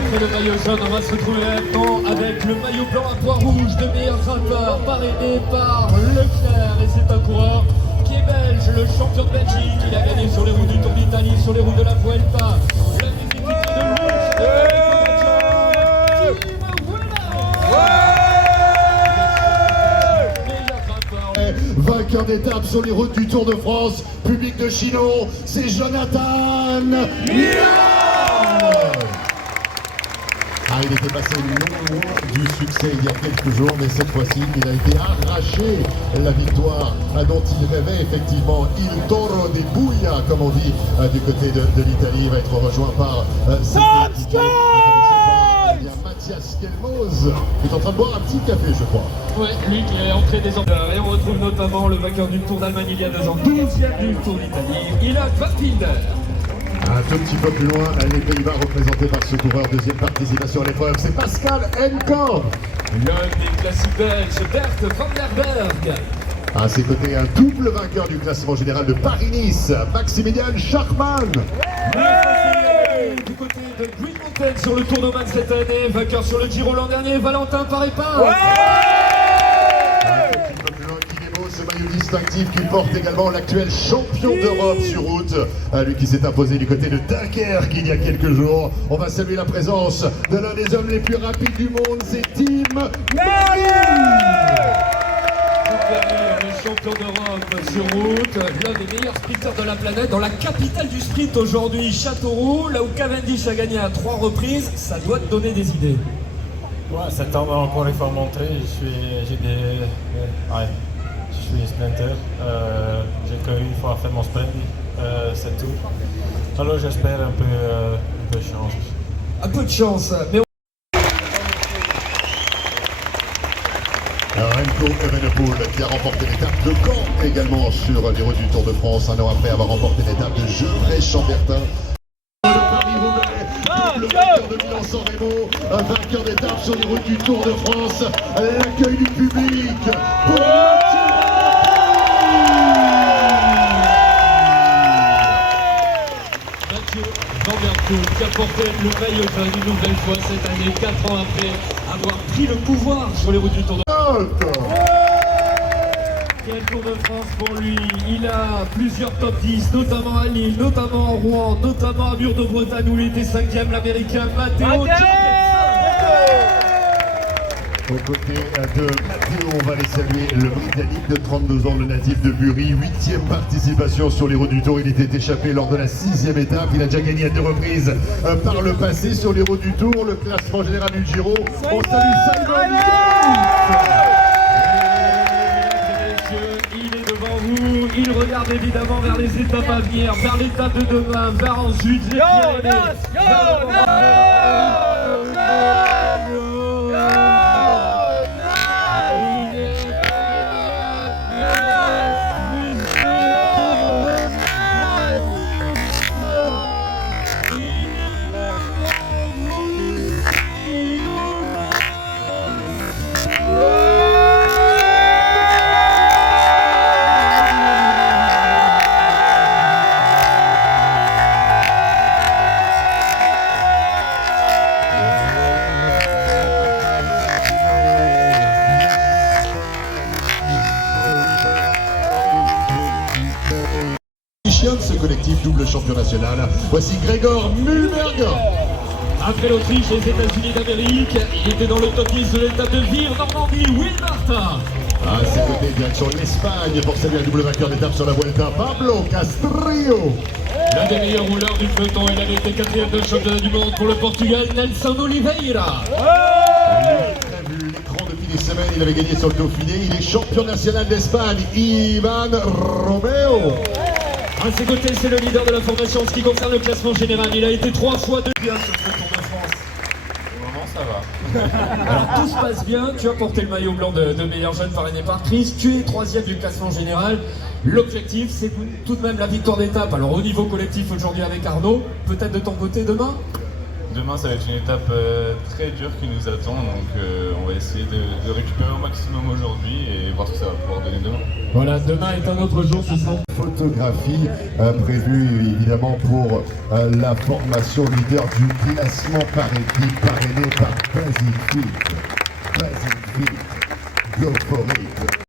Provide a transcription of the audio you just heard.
après le maillot jaune, on va se retrouver maintenant avec le maillot blanc à pois rouge de meilleur grimpeur, parrainé par Leclerc. Et c'est un coureur qui est belge, le champion de Belgique. Il a gagné sur les routes du Tour d'Italie, sur les routes de la Vuelta. La visibilité de vainqueur d'étape sur les routes du Tour de France, public de Chinon, c'est Jonathan Milan. Il était passé loin du succès il y a quelques jours, mais cette fois-ci, il a été arraché la victoire dont il rêvait effectivement. Il Toro de Buia, comme on dit du côté de l'Italie, va être rejoint par Mathias Kelmoz, qui est en train de boire un petit café, je crois. Oui, lui qui est entré des ordres. Et on retrouve notamment le vainqueur du Tour d'Allemagne il y a 2 ans, 12e du Tour d'Italie, Ilan Van Wilder. Un tout petit peu plus loin, les Pays-Bas représentés par ce coureur, deuxième participation à l'épreuve, c'est Pascal Enkamp. L'un des classiques belges, Bert van der Berg. À ses côtés, un double vainqueur du classement général de Paris-Nice, Maximilian Schachmann. Du côté de Green Mountain sur le Tour d'Oman cette année, vainqueur sur le Giro l'an dernier, Valentin Paré-Pin. Ce maillot distinctif qui porte également l'actuel champion d'Europe sur route, lui qui s'est imposé du côté de Dunkerque il y a quelques jours. On va saluer la présence de l'un des hommes les plus rapides du monde, c'est Tim Merlier. Le champion d'Europe sur route, l'un des meilleurs sprinteurs de la planète, dans la capitale du sprint aujourd'hui, Châteauroux, là où Cavendish a gagné à 3 reprises, ça doit te donner des idées. Ouais, cette année encore il faut montrer, je suis sprinter, j'ai qu'une fois fait mon sprint, c'est tout. Alors j'espère un peu de chance. Un peu de chance, mais Remco Evenepoel qui a remporté l'étape de Caen également sur les routes du Tour de France, un an après avoir remporté l'étape de Gevrey-Chambertin. Le vainqueur de Milan-San Remo, un vainqueur d'étape sur les routes du Tour de France, l'accueil du public pour Mathieu Van Der Poel qui a porté le maillot jaune une nouvelle fois cette année, 4 ans après avoir pris le pouvoir sur les routes du Tour de France. Quel Tour de France pour lui, il a plusieurs top 10, notamment à Lille, notamment à Rouen, notamment à Mur de Bretagne où il était 5e, l'américain Matteo Jorgensen. Aux côtés de Matteo, on va aller saluer le Britannique de 32 ans, le natif de Bury, 8e participation sur les routes du Tour. Il était échappé lors de la 6e étape. Il a déjà gagné à 2 reprises par le passé sur les routes du Tour. Le classement général du Giro. On salue Simon Yates. Il est devant vous, il regarde évidemment vers les étapes à venir, vers l'étape de demain, vers ensuite les Pyrénées. Ce collectif double champion national. Voici Gregor Mühlberger. Après l'Autriche et les États-Unis d'Amérique, il était dans le top 10 de l'étape de Vire, Normandie, Will Martin. À ses côtés, direction l'Espagne pour saluer un double vainqueur d'étape sur la Vuelta, Pablo Castrillo. L'un des meilleurs rouleurs du peloton, il avait été 4e de championnat du monde pour le Portugal, Nelson Oliveira. L'écran depuis des semaines, il avait gagné sur le Dauphiné. Il est champion national d'Espagne, Ivan Romeo. À ses côtés, c'est le leader de la formation en ce qui concerne le classement général. Il a été 3 fois deuxième sur ce Tour de France. Au moment ça va. Alors tout se passe bien, tu as porté le maillot blanc de meilleur jeune parrainé par Chris, tu es 3e du classement général. L'objectif, c'est tout de même la victoire d'étape. Alors au niveau collectif aujourd'hui avec Arnaud, peut-être de ton côté demain? Demain, ça va être une étape très dure qui nous attend, donc on va essayer de récupérer au maximum aujourd'hui et voir ce que ça va pouvoir donner demain. Voilà, demain est un autre jour, ce sera Photographie prévue évidemment pour la formation leader du classement par équipe parrainé par Basile Fit. Basile Fit, go for it.